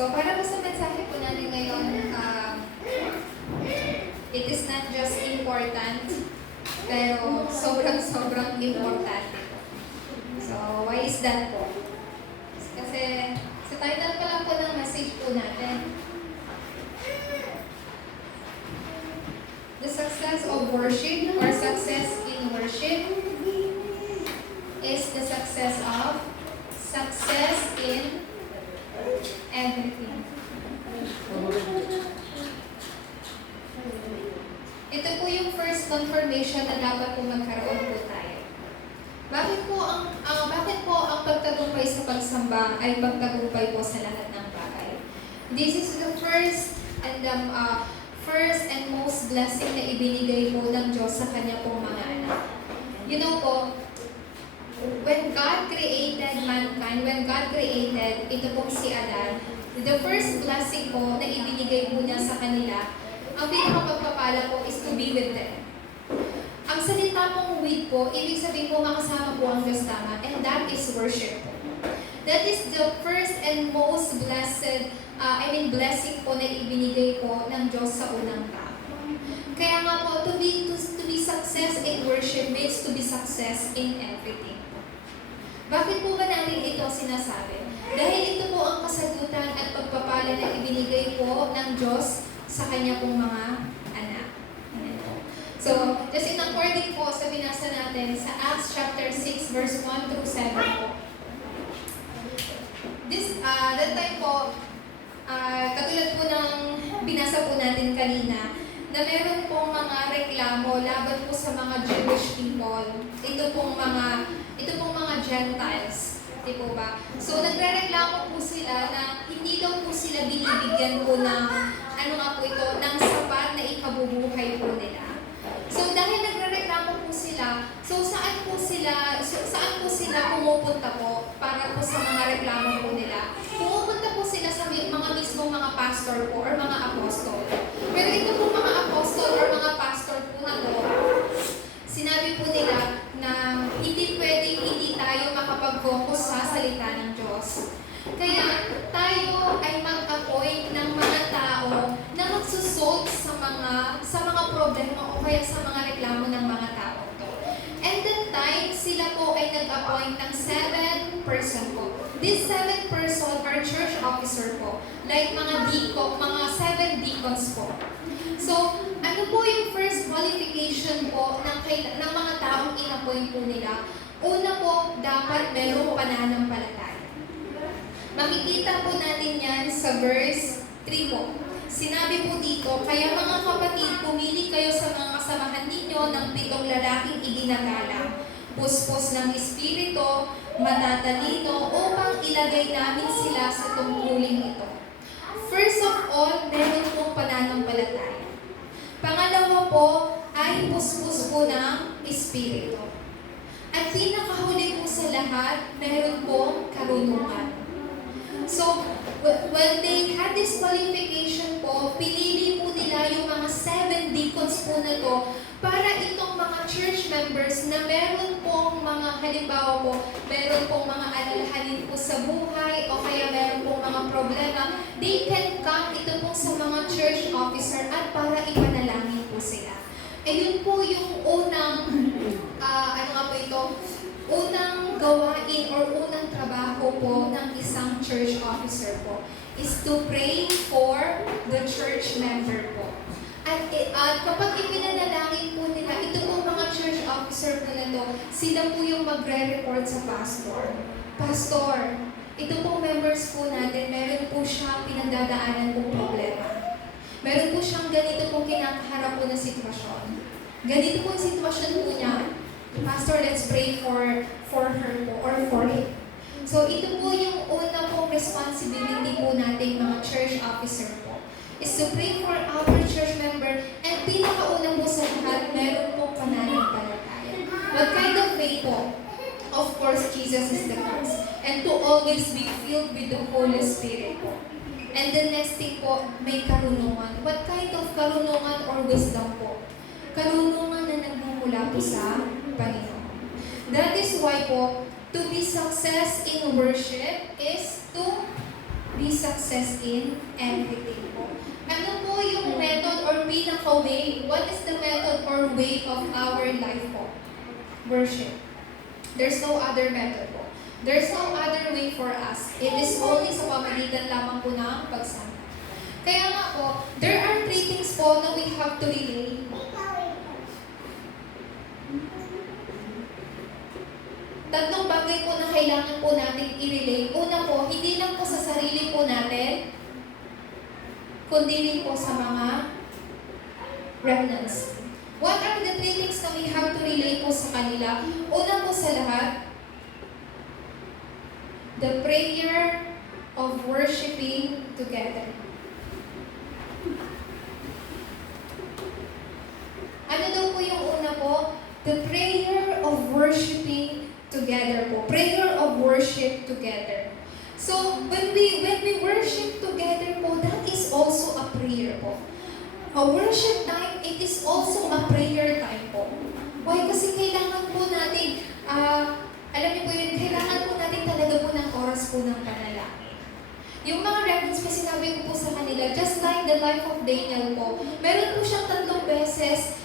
So, para po sa mensahe po natin ngayon, it is not just important, pero sobrang importante po. So, why is that po? Kasi, sa title pa lang po ng message po natin, the success of worship or success in worship is the success in everything. Ito po yung first confirmation na dapat po magkaroon po tayo. Bakit po ang pagtagumpay sa pagsamba ay pagtagumpay po sa lahat ng bagay? This is the first and most blessing na ibinigay po ng Diyos sa Kanya pong mga anak. You know po, when God created mankind, ito pong si Adan, the first blessing po na ibinigay po niya sa kanila, ang pinakapagpapala po is to be with them. Ang salita pong with po, ibig sabihin po makasama po ang Diyos tama, and that is worship po. That is the first and most blessing po na ibinigay po ng Diyos sa unang tao. Kaya nga po, to be success in worship means to be success in everything. Bakit po ba natin ito sinasabi? Dahil ito po ang kasagutan at pagpapala na ibinigay po ng Diyos sa Kanya pong mga anak. So, just in according po sa binasa natin sa Acts chapter 6 verse 1 through 7 po. That time po, katulad po ng binasa po natin kanina, na meron pong mga reklamo laban po sa mga Jewish people. Ito pong mga Gentiles. Di po ba? So, nagre-reklamo po sila na hindi daw po sila binibigyan po ng, ng sapat na ikabubuhay po nila. So, dahil nagre-reklamo po sila, saan po sila pumupunta po para po sa mga reklamo po nila? Pumupunta po sila sa mga mismong mga pastor po or mga apostol. Pero ito po mga apostol or mga pastor po na to, sinabi po nila na hindi tayo makapag-focus sa salita ng Diyos. Kaya tayo ay mag-appoint ng mga tao na magsusolve sa mga problema o kaya sa mga reklamo ng mga tao to. And that time, sila po ay nag-appoint ng 7 person po. These 7 person are church officer po. Like mga 7 deacons po. So, ano po yung first qualification po ng mga taong in-appoint po nila? Una po, dapat merong pananampalataya. Makikita po natin yan sa verse 3 po. Sinabi po dito, kaya mga kapatid, pumili kayo sa mga kasamahan ninyo ng 7 lalaking iginagalang, puspos ng espiritu, matatalino, upang ilagay namin sila sa tungkuling ito. First of all, meron pong pananampalataya. Pangalawa po, ay puspos po ng espiritu. At pinakahuli po sa lahat, meron pong karunungan. So, when they had this qualification po, pinili po nila yung mga 7 deacons po na to para itong mga church members na meron pong mga, halimbawa po, meron pong mga alalahanin po sa buhay o kaya meron pong mga problema, they can come ito po sa mga church officer at para ipanalangin po sila. Yun po yung unang, unang gawain or unang trabaho po ng isang church officer po is to pray for the church member po. At kapag ipinanalangin po nila, ito po mga church officer po na to, sila po yung magre-report sa pastor. Pastor, ito po members po natin, meron po siyang pinagdadaanan pong problema. Meron po siyang ganito pong kinakaharap po na sitwasyon. Ganito po yung sitwasyon po niya. Pastor, let's pray for her po or for him. So, ito po yung una pong responsibility po natin mga church officer po. Is to pray for our church member and pinakauna po sa lahat, meron pong pananampalataya. What kind of faith po? Of course, Jesus is the first. And to always be filled with the Holy Spirit po. And the next thing po, may karunungan. What kind of karunungan or wisdom po? Karunungan na nagmumula po sa Panginoon. That is why po, to be success in worship is to be success in everything po. Ano po yung method or pinaka-way? What is the method or way of our life po? Worship. There's no other method po. There's no other way for us. It is only sa pamagitan lamang po ng pagsamba. Kaya nga po, there are 3 things po na we have to relay. Tatlong bagay po na kailangan po natin i-relay. Una po, hindi lang po sa sarili po natin, kundi rin po sa mga remnants. What are the 3 things na we have to relay po sa kanila? Una po sa lahat, the prayer of worshiping together. Ano daw po yung una po? The prayer of worshiping together po. Prayer of worship together. So, when we worship together po, that is also a prayer po. A worship time, it is also a prayer time po. Why? Kasi kailangan po natin, alam niyo po yun, kailangan po natin talaga po ng oras po ng panalangin. Yung mga records po, sinabi ko po sa kanila, just like the life of Daniel po, meron po siyang 3 beses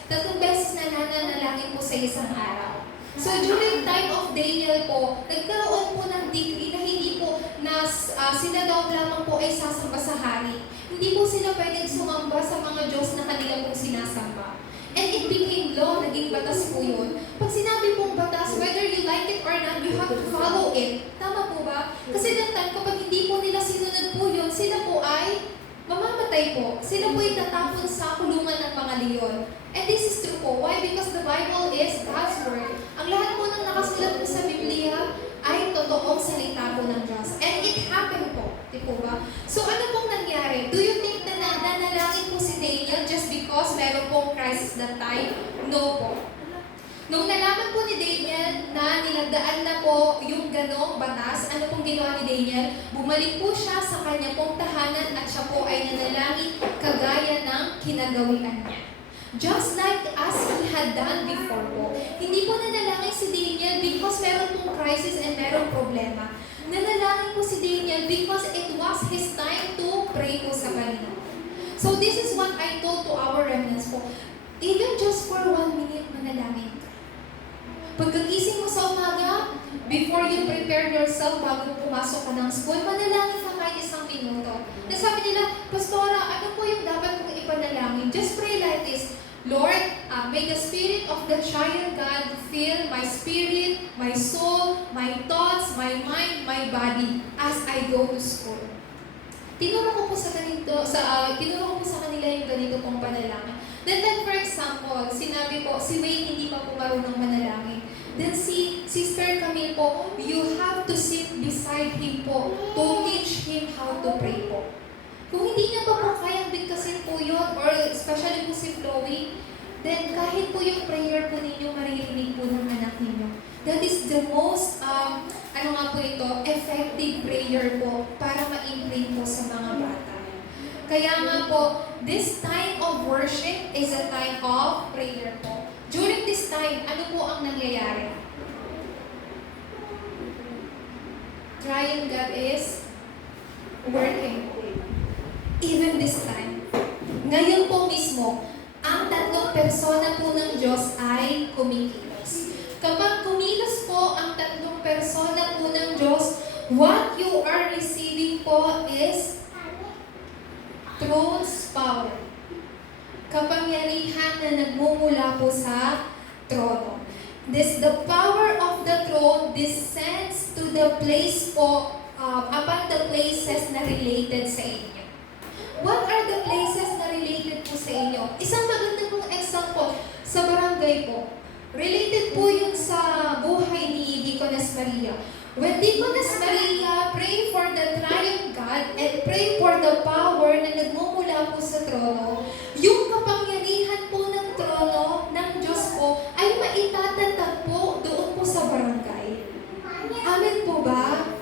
na nananalangin po sa isang araw. So during time of Daniel po, nagkaroon po ng decree na hindi po na sila daw lamang po ay sasamba sa hari. Hindi po sila pwedeng sumamba sa mga Diyos na kanila pong sinasamba. And it became law, naging batas po yun. Pag sinabi pong batas, whether you like it or not, you have to follow it. Tama po ba? Kasi that time, kapag hindi po nila sinunod po yun, sila po ay mamamatay po. Sila po ay tatapon sa kulungan ng mga leon. And this is true po. Why? Because the Bible is God's Word. Ang lahat po ng nakasulat po sa Biblia ay totoong salita po ng Diyos. And it happened po. Di po ba? So ano pong nangyari? Do you think na nanalangin po si Daniel just because meron pong crisis that time? No po. Nung nalaman po ni Daniel na nilagdaan na po yung ganong batas, ano pong ginawa ni Daniel? Bumalik po siya sa kanya pong tahanan at siya po ay nanalangin kagaya ng kinagawian niya. Just like as he had done before po. Hindi po nanalangin si Daniel because meron pong crisis and meron problema. Nanalangin po si Daniel because it was his time to pray po sa Panginoon. So this is what I told to our remnants po. Even just for 1 minute, manalangin ka. Pagkagising mo sa umaga, before you prepare yourself bago pumasok ka ng school, manalangin ka kahit 1 minuto. Nasabi nila, Pastora, ano po yung dapat kong ipanalangin? Just pray like this. Lord, may the Spirit of the Triune God fill my spirit, my soul, my thoughts, my mind, my body as I go to school. Tinuro ko po sa kanila yung ganito pong panalangin. Then for example, sinabi po, si Wayne hindi pa po marunong manalangin. Then si Sister Camille po, you have to sit beside him po to teach him how to pray po. Kung hindi niya pa po kayang bigkasin po yun, or especially po si Chloe, then kahit po yung prayer po ninyo, maririnig po ng anak ninyo. That is the most, effective prayer po para ma-imprint po sa mga bata. Kaya nga po, this time of worship is a time of prayer po. During this time, ano po ang nangyayari? Triune God is working. Even this time. Ngayon po mismo, ang 3 persona po ng Diyos ay kumikilos. Kapag kumilos po ang 3 persona po ng Diyos, what you are receiving po is throne's power. Kapangyarihan na nagmumula po sa trono. The power of the throne descends to the place po, upon the places na related sa inyo. What are the places na related po sa inyo? Isang maganda pong example, sa barangay po. Related po yun sa buhay ni Deaconess Maria. When Deaconess Maria pray for the Triune God and pray for the power na nagmumula po sa trono, yung kapangyarihan po ng trono ng Diyos po ay maitatantag po doon po sa barangay. Amen po ba?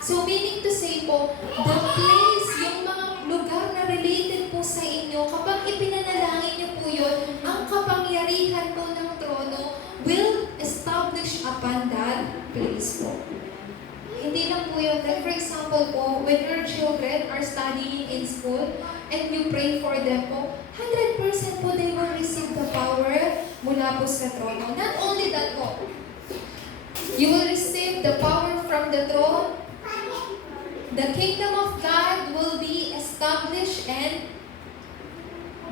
So meaning to say po, the place, yung mga lugar na related po sa inyo, kapag ipinanalangin niyo po yun, ang kapangyarihan po ng trono will establish upon that place po. Hindi lang po yun. Like for example, example po, when your children are studying in school and you pray for them po, 100% po they will receive the power mula po sa trono. Not only that po, you will receive the power from the throne. The kingdom of God will be established and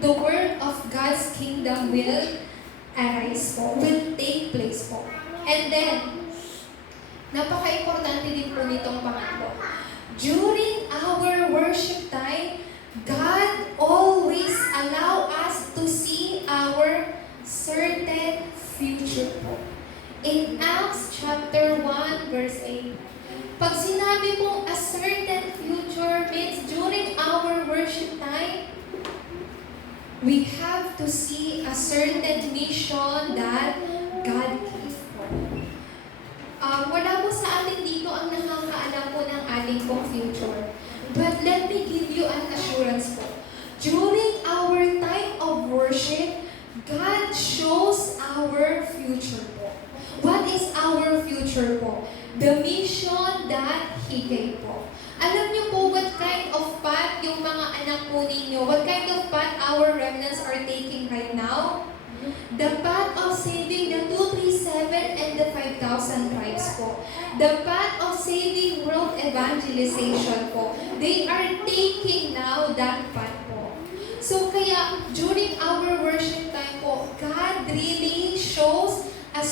the word of God's kingdom will arise po, will take place po. And then, napaka-importante din po nitong pangatlo. During our worship time, God always allow us to see our certain future po. In Acts chapter 1 verse 8, pag sinabi pong a certain future means during our worship time, we have to see a certain mission that God gave po. Wala po sa atin dito ang nakakaalam po ng ating pong future. But let me give you an assurance po. During our time of worship, God shows our future po. What is our future po? The mission that He gave po. Alam niyo po what kind of path yung mga anak po ninyo, what kind of path our remnants are taking right now? The path of saving the 237 and the 5,000 tribes po. The path of saving world evangelization po. They are taking now that path po. So kaya during our worship time po, God really shows a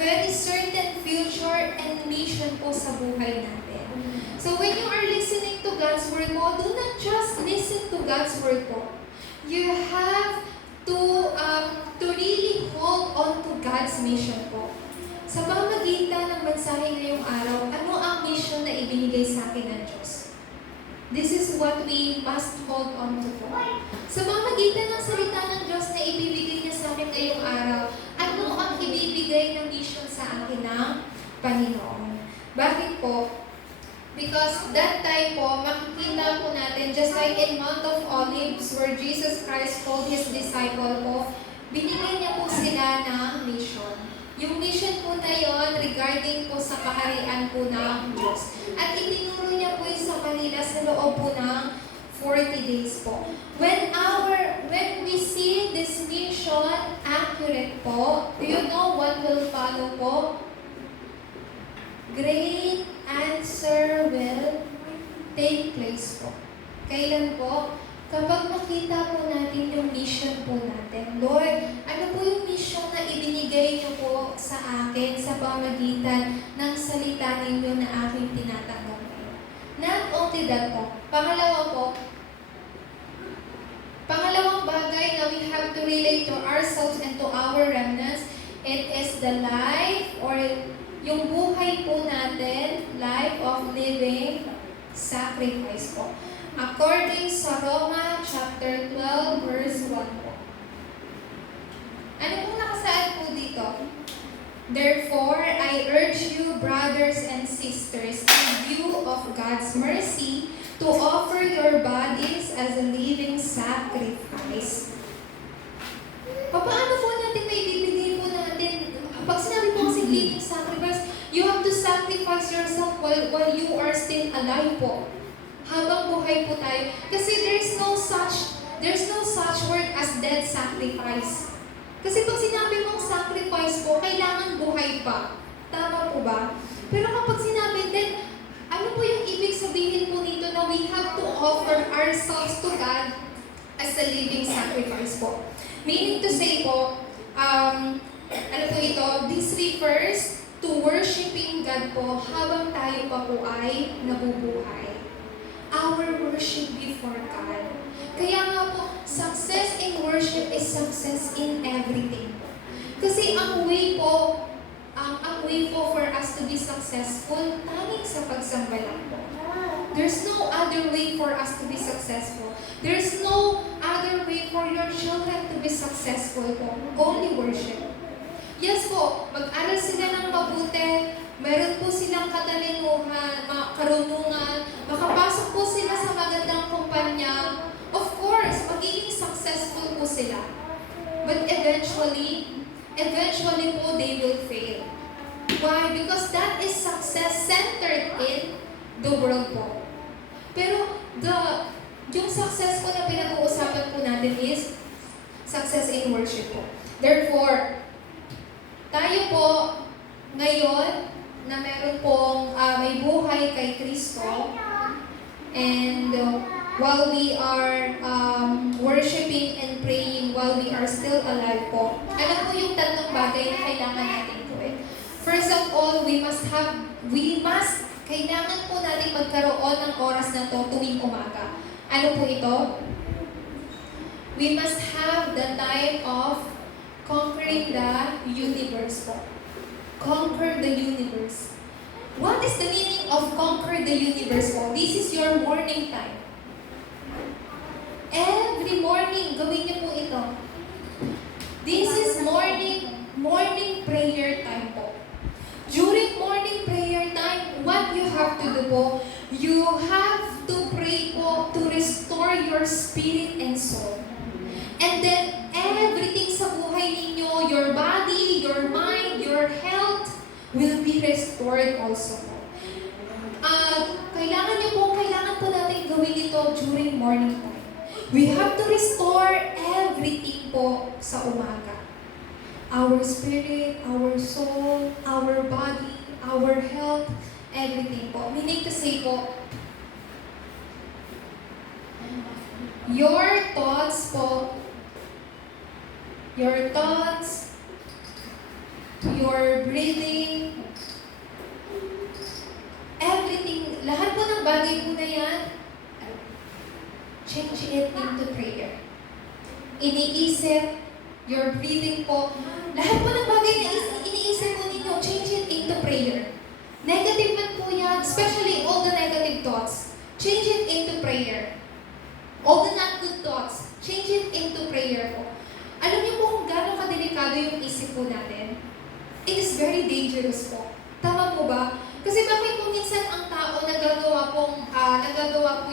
very certain future and mission po sa buhay natin. So when you are listening to God's word po, do not just listen to God's word po. You have to really hold on to God's mission po. Sa pamamagitan ng mensahe ngayong araw, ano ang mission na ibinigay sa akin ng Diyos? This is what we must hold on to po. Sa pamamagitan ng salita ng Diyos na ibibigay niya sa akin ngayong araw, ano ang ibibigay ng mission sa akin ng Panginoon? Bakit po? Because that time po, makikita po natin, just like in Mount of Olives, where Jesus Christ called His disciple po, binigay niya po sila ng mission. Yung mission po na yon regarding po sa kaharian po ng Diyos. At itinuro niya po yun sa kanila sa loob po ng 40 days po. When we see this mission accurate po, do you know what will follow po? Great answer will take place po. Kailan po? Kapag makita po natin yung mission po natin. Lord, ano po yung mission na ibinigay niyo po sa akin sa pamagitan ng salita ninyo na aking tinatanggap ngayon? Not only that po. Pangalawang bagay na we have to relate to ourselves and to our remnants, it is the life or yung buhay po natin, life of living sacrifice po. According sa Roma chapter 12 verse 1 po. Ano pong nakasaad po dito? Therefore, I urge you, brothers and sisters, in view of God's mercy, to offer your bodies as a living sacrifice. Paano po natin may bibigay po natin? Pag sinabi po kasi living sacrifice, you have to sacrifice yourself while you are still alive po. Habang buhay po tayo. Kasi there's no such word as dead sacrifice. Kasi pag sinabi mong sacrifice po, kailangan buhay pa. Tama po ba? Pero kapag sinabi dead, ano po yung ibig sabihin po nito na we have to offer ourselves to God as a living sacrifice po? Meaning to say po, ano po ito, this refers to worshiping God po habang tayo pa po ay nabubuhay. Our worship before God. Kaya nga po, success in worship is success in everything. Kasi ang way po for us to be successful, tanging sa pagsamba lang po. There's no other way for us to be successful. There's no other way for your children to be successful po. Only worship. Yes po, mag-aral sila ng mabuti, meron po silang katalinuhan, karunungan, makapasok po sila sa magandang kumpanya. Of course, magiging successful po sila. But eventually po, they will fail. Why? Because that is success centered in the world po. Pero yung success po na pinag-uusapan po natin is success in worship po. Therefore, tayo po ngayon na meron pong may buhay kay Kristo, and while we are worshiping and praying while we are still alive po, ano po yung tatlong bagay na kailangan natin gawin? First of all, kailangan po natin magkaroon ng oras na to tuwing umaga. Ano po ito? We must have the time of conquering the universe po. Conquer the universe. What is the meaning of conquer the universe po? This is your morning time. Every morning, gawin niyo po ito. This is morning prayer time po. During morning prayer time, what you have to do po, you have to pray po to restore your spirit and soul. And then, everything sa buhay ninyo, your body, your mind, your health, will be restored also po. Kailangan po natin gawin ito during morning time. We have to restore everything po sa umaga. Our spirit, our soul, our body, our health, everything po. Meaning to say po, your thoughts, your breathing, everything, lahat po ng bagay po na yan, change it into prayer. Iniisip, your breathing po, lahat po ng bagay na iniisip po ninyo, change it into prayer. Negative man po yan, especially all the negative thoughts, change it into prayer. All the not good thoughts, change it into prayer po. Alam niyo po kung gaano kadelikado yung isip po natin? It is very dangerous po. Tama po ba? Kasi bakit po minsan ang tao nagagawa po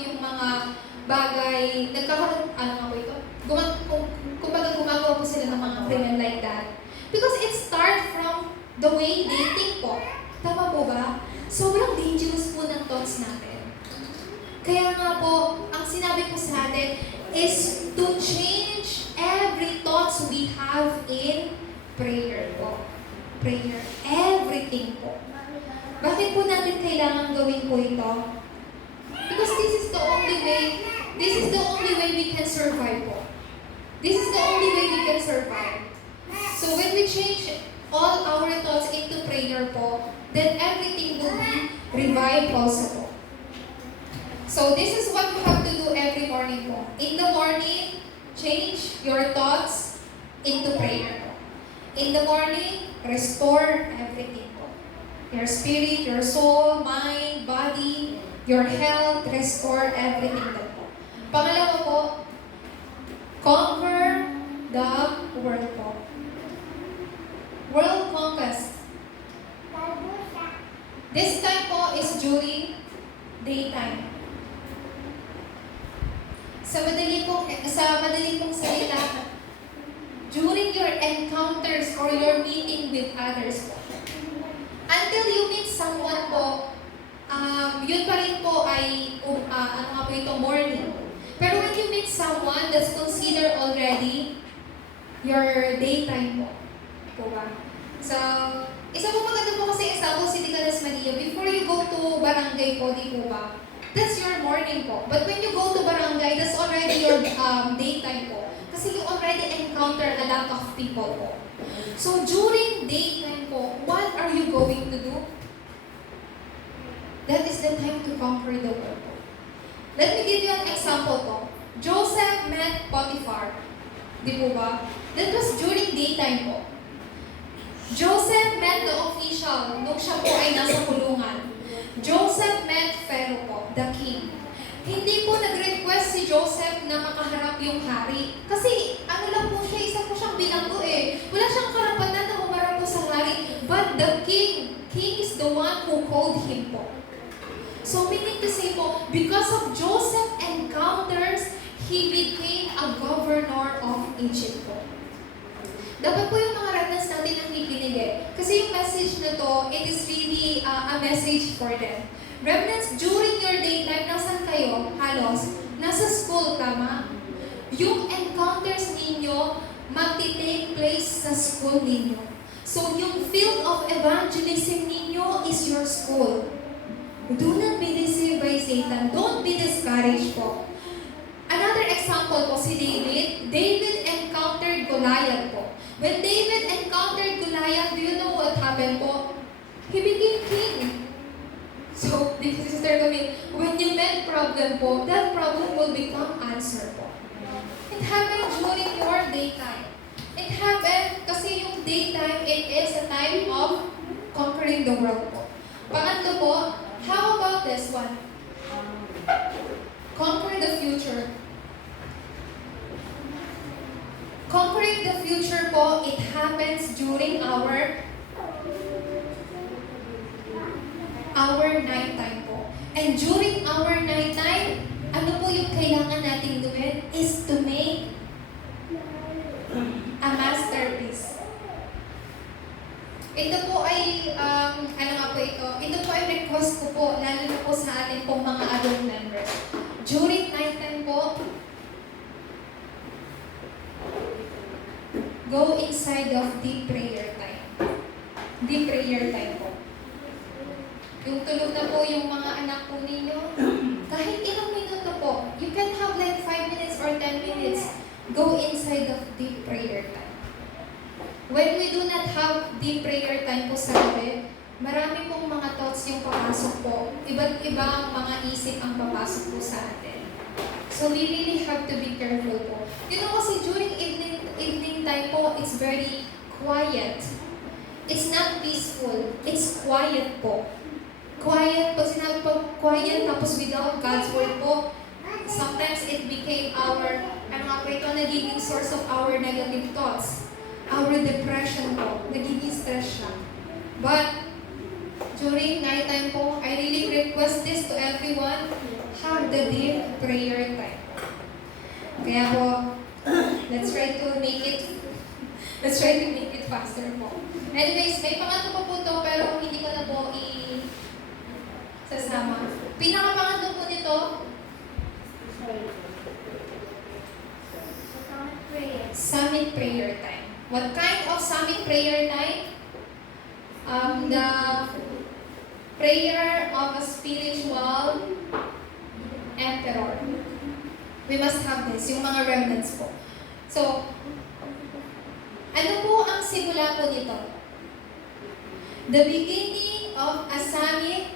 yung mga bagay, kumbaga gumagawa po sila ng mga criminal like that. Because it starts from the way they think po. Tama po ba? Sobrang dangerous po ng thoughts natin. Kaya nga po, ang sinabi po sa atin is to change every thoughts we have in prayer po. Prayer. Everything po. Bakit po natin kailangan gawin po ito? Because this is the only way we can survive po. This is the only way we can survive. So when we change all our thoughts into prayer po, then everything will be revived also po. So this is what you have to do every morning po. In the morning, change your thoughts into prayer po. In the morning, restore everything po. Your spirit, your soul, mind, body, your health, restore everything po. Pangalawa po, conquer the world po. World conquest. This time po is during daytime. Sa madali pong salita, during your encounters or your meeting with others po. Until you meet someone po, yun pa rin po ay, morning. Pero when you meet someone, that's considered already your daytime po. Po ba? So, isa po maganda po kasi example, City Calas Maria, before you go to barangay po, di po ba? That's your morning po. But when you go to barangay, that's already your daytime po. Kasi you already encounter a lot of people po. So during daytime po, what are you going to do? That is the time to conquer the world po. Let me give you an example po. Joseph met Potiphar. Di po ba? That was during daytime po. Joseph met the official nung siya po ay nasa kulungan. Joseph met Pharaoh po, the king. Hindi po nag-request si Joseph na makaharap yung hari. Kasi ano lang po siya, isa po siyang bilanggo eh. Wala siyang karapatan na humarap po sa hari. But the king is the one who called him po. So meaning to say po, because of Joseph's encounters, he became a governor of Egypt po. Dapat po yung mga remnants natin ang kikinig eh. Kasi yung message na to, it is really a message for them. Remnants, during your daytime, nasan kayo? Halos, nasa school, tama? Yung encounters ninyo, magti-take place sa school ninyo. So, yung field of evangelism ninyo is your school. Do not be deceived by Satan. Don't be discouraged po. Another example po si David. David encountered Goliath po. When David encountered Goliath, do you know what happened po? He became king. So, Sister Camille, when you met problem po, that problem will become answer po. It happened during your daytime. It happened kasi yung daytime, it is a time of conquering the world po. Pangatlo po, how about this one? Conquer the future. Conquering the future po, it happens during our nighttime po. And during our nighttime, ano po yung kailangan nating gawin is to make a masterpiece. Ito po ay, ano nga po ito? Ito po ay request ko po, lalo na po sa atin pong mga adult members. During nighttime po, go inside of deep prayer time. Deep prayer time po. Yung tulog na po yung mga anak po ninyo, kahit ilang minuto po, you can have like 5 minutes or 10 minutes, go inside of deep prayer time. When we do not have deep prayer time po sa gabi, marami pong mga thoughts yung papasok po. Iba't ibang mga isip ang papasok po sa atin. So we really have to be careful po. You know kasi during evening time po, it's very quiet. It's not peaceful. It's quiet po. Quiet, pag sinabi po quiet, tapos without God's word po, sometimes it became our, ano nga po ito, nagiging source of our negative thoughts. Our depression po, nagiging stress siya. But, during nighttime po, I really request this to everyone, have the deep prayer time. Kaya po, let's try to make it faster po. Anyways, may pangatlo pa po to, pero hindi ko na po sasama. Pinakapangatlo po nito, summit prayer time. What kind of summit prayer time? The prayer of a spiritual emperor. We must have this, yung mga remnants po. So, ano po ang simula po nito? The beginning of a summit,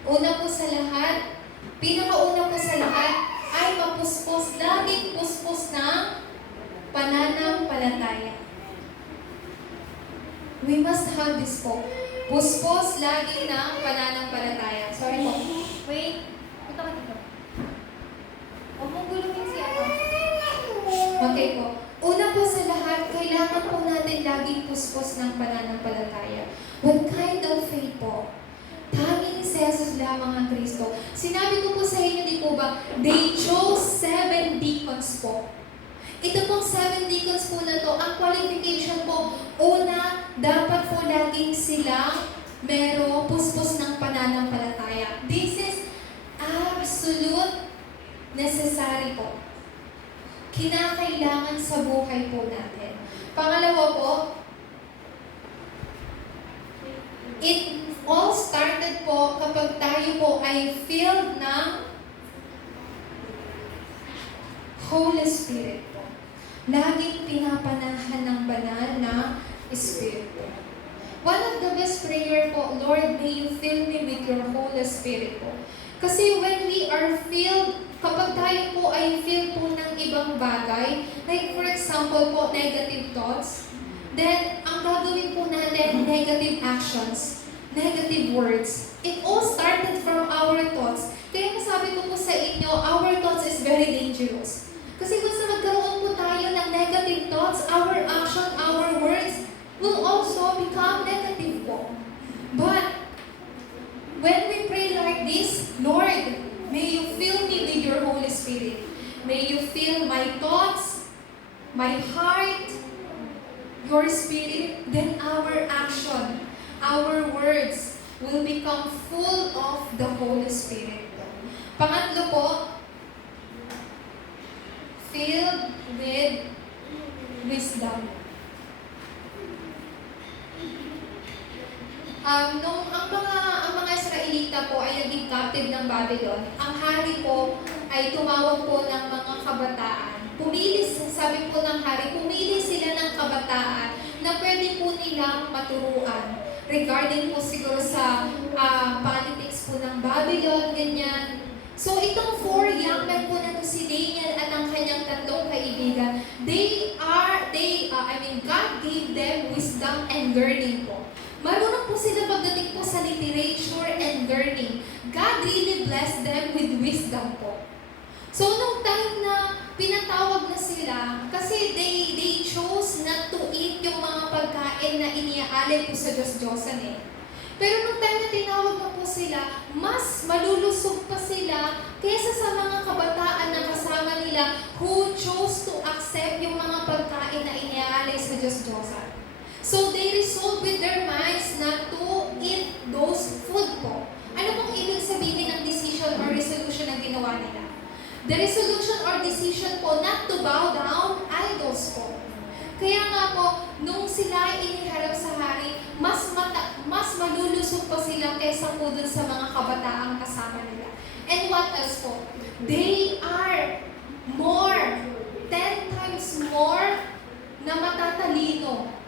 una po sa lahat, pinakauna po sa lahat, ay mapuspos, laging puspos ng pananampalataya. We must have this po. Puspos lagi ng pananampalataya. Sorry po. Wait. Punta ka dito. Huwag mong guluhin si ako. Okay po. Una po sa lahat, kailangan po natin laging puspos ng pananampalataya. What kind of faith po? Tanging si Jesus lamang ang Kristo. Sinabi ko po sa inyo, di po ba, they chose 7 deacons po. Ito pong 7 deacons po na to, ang qualification po, una, dapat po laging silang merong puspos ng pananampalataya. This is absolute necessary po. Kinakailangan sa buhay po natin. Pangalawa po, it all started po kapag tayo po ay filled ng Holy Spirit po. Laging pinapanahan ng banal na Spirit po. One of the best prayer po, Lord, may you fill me with your Holy Spirit po. Kasi when we are filled, kapag tayo po ay filled po ng ibang bagay, like for example po, negative thoughts, then ang gagawin po natin, negative actions, negative words. It all started from our thoughts. Kaya masabi ko po sa inyo, our thoughts is very dangerous. Kasi kung sa magkaroon po tayo ng negative thoughts, our action, our words will also become negative po. But, when we pray like this, Lord, may you fill me with your Holy Spirit. May you fill my thoughts, my heart, your spirit, then our action, our words, will become full of the Holy Spirit po. Pangatlo po, filled with wisdom. Nung ang mga Israelita po ay naging captive ng Babylon, ang hari po ay tumawag po ng mga kabataan. Sabi po ng hari, pumili sila ng kabataan na pwede po nilang maturuan regarding po siguro sa politics po ng Babylon, ganyan. So itong 4 young men po na to, si Daniel at ang kanyang tatlong kaibigan, God gave them wisdom and learning po. Marunong po sila pagdating po sa literature and learning. God really blessed them with wisdom po. So, nung time na pinatawag na sila, kasi they chose not to eat yung mga pagkain na iniaalay po sa Diyos-Diyosan eh. Pero nung time na tinawag na po sila, mas malulusog pa sila kaysa sa mga kabataan na kasama nila who chose to accept yung mga pagkain na iniaalay sa Diyos-Diyosan. So, they resolved with their minds not to eat those food po. Ano pong ibig sabihin ng decision or resolution na ginawa nila? The resolution or decision po not to bow down idols po. Kaya nga po, nung sila ay iniharap sa hari, mas malulusog pa sila kaysa po dun sa mga kabataang kasama nila. And what else po? They are 10 times more na matatalino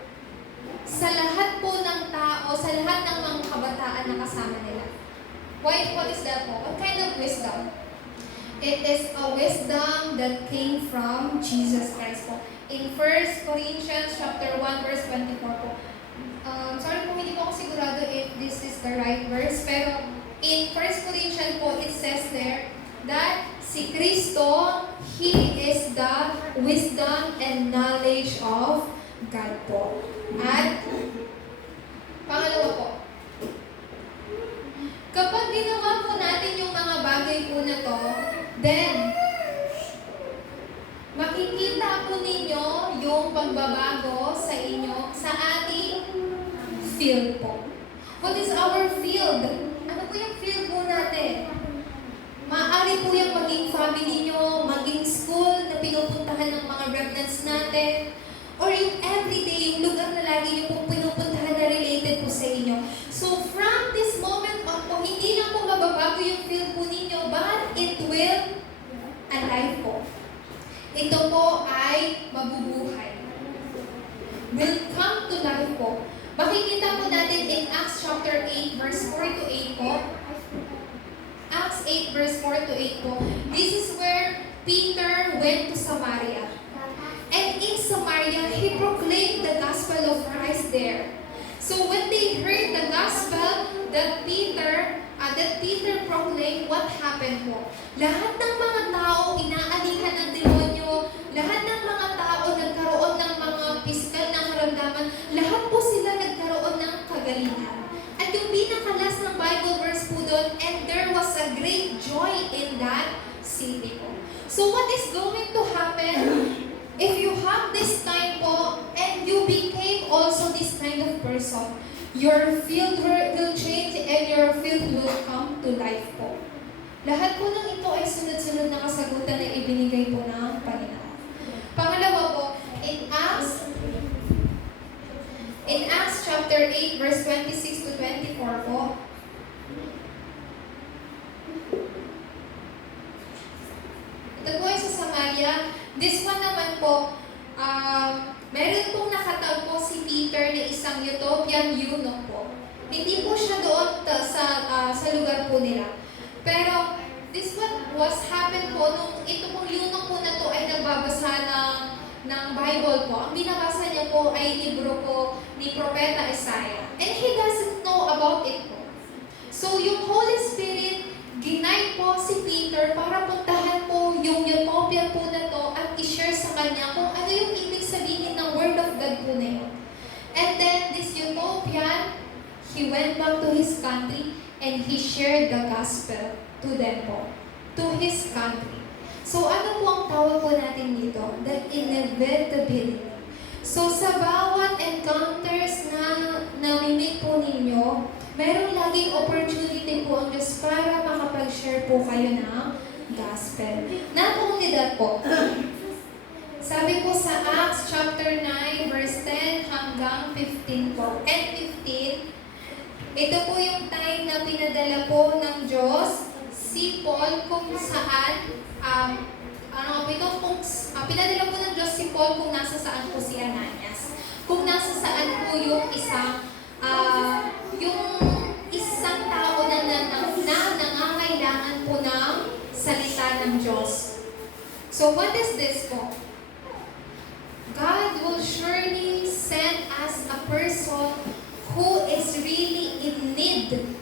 sa lahat po ng tao, sa lahat ng mga kabataan na kasama nila. What is that po? What kind of wisdom? It is a wisdom that came from Jesus Christ po. In 1 Corinthians chapter 1 verse 24 po. Sorry po, hindi po ako sigurado if this is the right verse, pero in 1 Corinthians po, it says there that si Kristo, He is the wisdom and knowledge of God po. At pangalawa po, kapag ginawa po natin yung mga bagay po na to, then makikita po ninyo yung pagbabago sa inyo, sa ating field po. What is our field? Ano po yung field po natin? Maaari po yung maging family nyo, maging school na pinupuntahan ng mga remnants natin, or yung everyday, yung lugar na lagi nyo pong pinupuntahan na related po sa inyo. So from this moment on po, hindi na po mababago yung field po ninyo, but it will alive po. Ito po ay mabubuhay. Will come to life po. Makikita po natin in Acts chapter 8 verse 4 to 8 po. Acts 8 verse 4 to 8 po. This is where Peter went to Samaria. And in Samaria, he proclaimed the gospel of Christ there. So when they heard the gospel that Peter proclaimed, what happened po? Lahat ng mga tao inaalihan ng demonyo, lahat ng mga tao nagkaroon ng mga physical na karamdaman, lahat po sila nagkaroon ng kagalingan. At yung pinakalas ng Bible verse po doon, and there was a great joy in that city po. So what is going to happen? If you have this time po, and you became also this kind of person, your field will change and your field will come to life po. Lahat po ng ito ay sunod-sunod na kasagutan na ibinigay po ng Panginoon. Pangalawa po, in Acts chapter 8 verse 26 to 24 po, ito po ay sa Samaria. This one naman po, meron pong nakatagpo si Peter na isang Ethiopian eunuch po. Hindi po siya doon sa lugar po nila. Pero this one was happened po nung ito pong eunuch po na to ay nagbabasa ng Bible po. Ang binabasa niya po ay libro po ni Propeta Isaiah. And he doesn't know about it po. So yung Holy Spirit ginay po si Peter para puntahan po yung utopia po na to at i-share sa kanya kung ano yung ibig sabihin ng Word of God po na yun. And then this utopian, he went back to his country and he shared the gospel to them po, to his country. So ano po ang tawag po natin dito? The inevitability. So sa bawat encounters na namimik po ninyo, Merong laging opportunity po ang Diyos para makapag-share po kayo ng gospel. Not only that po, sabi po sa Acts chapter 9, verse 10 hanggang 15 po. And 15, ito po yung time na pinadala po ng Diyos si Paul kung saan, pinadala po ng Diyos si Paul kung nasa saan po si Ananias. Kung nasa saan po yung isang tao na nangangailangan po ng salita ng Diyos. So what is this po? God will surely send us a person who is really in need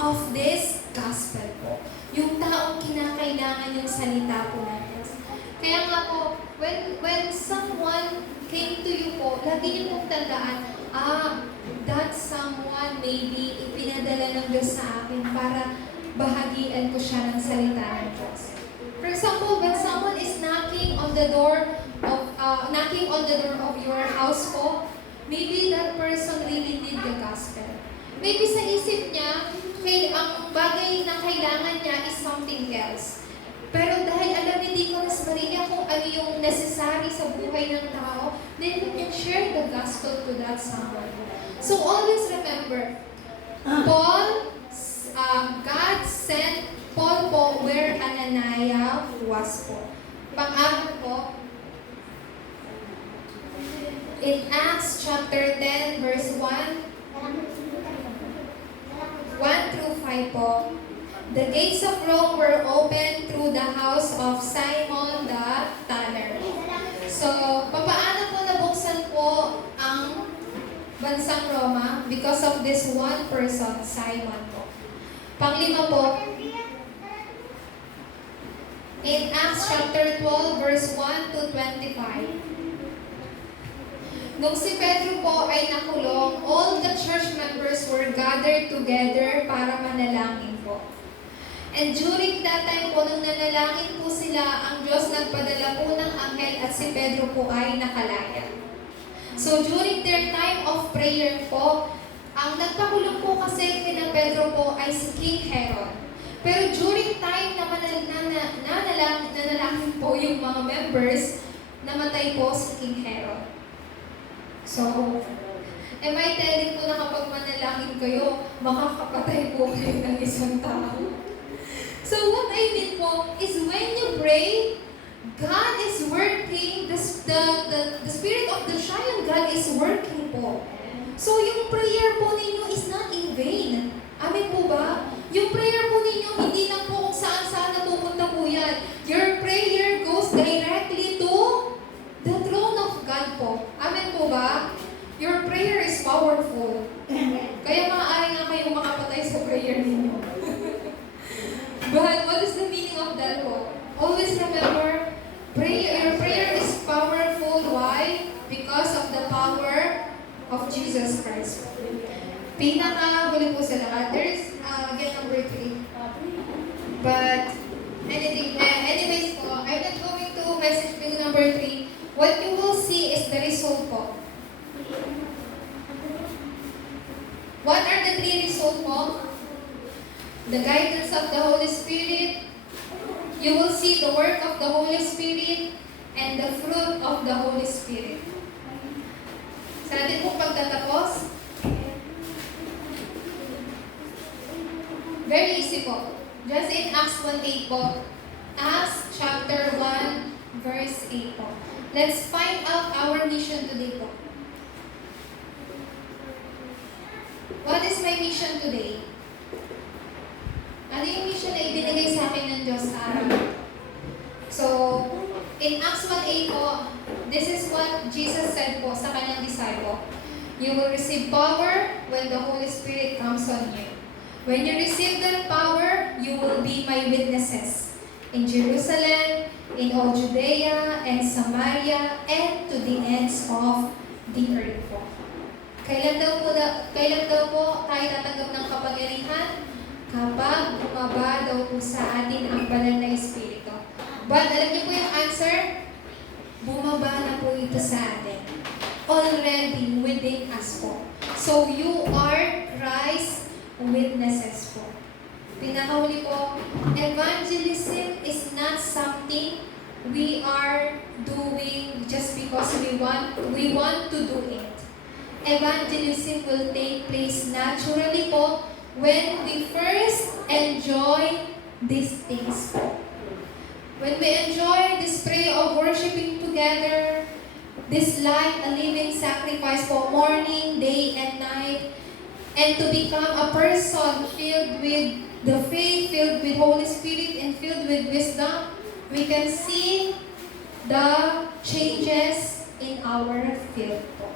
of this gospel po. Yung taong kinakailangan yung salita po ng Diyos. Kaya nga po, when someone came to you po, lagi niyo pong tandaan, that someone maybe ipinadala ng Diyos sa akin para bahagian ko siya ng salita ng Diyos. For example, when someone is knocking on the door of your house po, maybe that person really need the gospel. Maybe sa isip niya, ang bagay na kailangan niya is something else. Pero dahil alam ni Deaconess Maria kung ano yung necessary sa buhay ng tao, then we can share the gospel to that someone. So always remember, God sent Paul po where Ananias was po. Pang-apat po, in Acts chapter 10 verse 1 through 5 po, the gates of Rome were opened through the house of Simon the Tanner. So, papaano po nabuksan po ang bansang Roma? Because of this one person, Simon po. Panglima po, in Acts chapter 12 verse 1 to 25. Nung si Pedro po ay nakulong, all the church members were gathered together para manalangin po. And during that time po, nung nanalangin po sila, ang Diyos nagpadala po ng anghel at si Pedro po ay nakalaya. So during their time of prayer po, ang nagpakulong po kasi kina Pedro po ay si King Herod. Pero during time na nanalangin po yung mga members, namatay po si King Herod. So, am I telling ko na kapag manalangin kayo, makakapatay po kayo ng isang tao? So, what I mean po is when you pray, God is working, the spirit of the triune God is working po. So, yung prayer po ninyo is not in vain. Amen po ba? Yung prayer po ninyo, hindi lang po kung saan-saan natupunta po yan. Your prayer goes directly to the throne of God po. Amen po ba? Your prayer is powerful. Kaya maaari nga kayong makapatay sa prayer ninyo. But what is the meaning of that po? Always remember, your prayer is powerful. Why? Because of the power of Jesus Christ. Pinaka-huli po sa lahat. There's, again, number 3. But, anyways po, I'm not going to message bill number 3. What you will see is the result po. What are the 3 results po? The guidance of the Holy Spirit. You will see the work of the Holy Spirit and the fruit of the Holy Spirit. Sa atin pong pagtatapos, very easy po. Just in Acts 1:8 po. Acts chapter 1 verse 8 po. Let's find out our mission today po. What is my mission today? Ano yung mission na ibinigay sa akin ng Diyos sa araw? So, in Acts 1:8 po, this is what Jesus said po sa kanyang disciple. You will receive power when the Holy Spirit comes on you. When you receive that power, you will be my witnesses in Jerusalem, in all Judea and Samaria, and to the ends of the earth po. Kailan daw po tayo tatanggap ng kapangyarihan? Kapag bumaba daw po sa atin ang banal na Espiritu. But alam niyo po yung answer? Bumaba na po ito sa atin. Already within us po. So you are Christ witnesses po. Pinakahuli po, evangelism is not something we are doing just because we want to do it. Evangelism will take place naturally po when we first enjoy these things po. When we enjoy this prayer of worshiping together, this life, a living sacrifice for morning, day, and night, and to become a person filled with the faith, filled with Holy Spirit, and filled with wisdom, we can see the changes in our field po.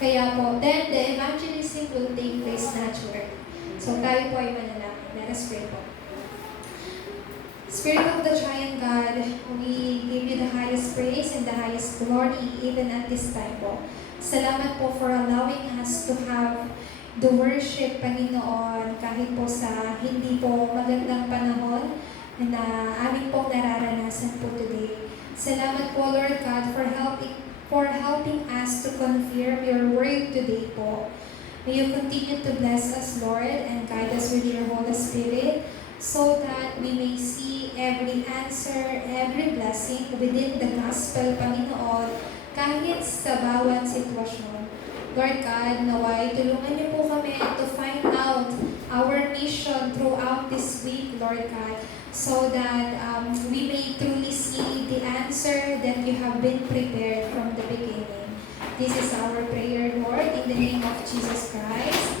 Kaya po, then the evangelism will take place naturally. So tayo po ay manalangin. Let us pray po. Spirit of the Triune God, we give you the highest praise and the highest glory even at this time po. Salamat po for allowing us to have the worship, Panginoon, kahit po sa hindi po magandang panahon na amin pong nararanasan po today. Salamat po, Lord God, for helping us to confirm your word today po. May you continue to bless us, Lord, and guide us with your Holy Spirit so that we may see every answer, every blessing within the gospel, Panginoon, kahit sa bawat sitwasyon. Lord God, naway, tulungan niyo po kami to find out our mission throughout this week, Lord God, so that we may truly see the answer that you have been prepared from the beginning. This is our prayer, Lord, in the name of Jesus Christ.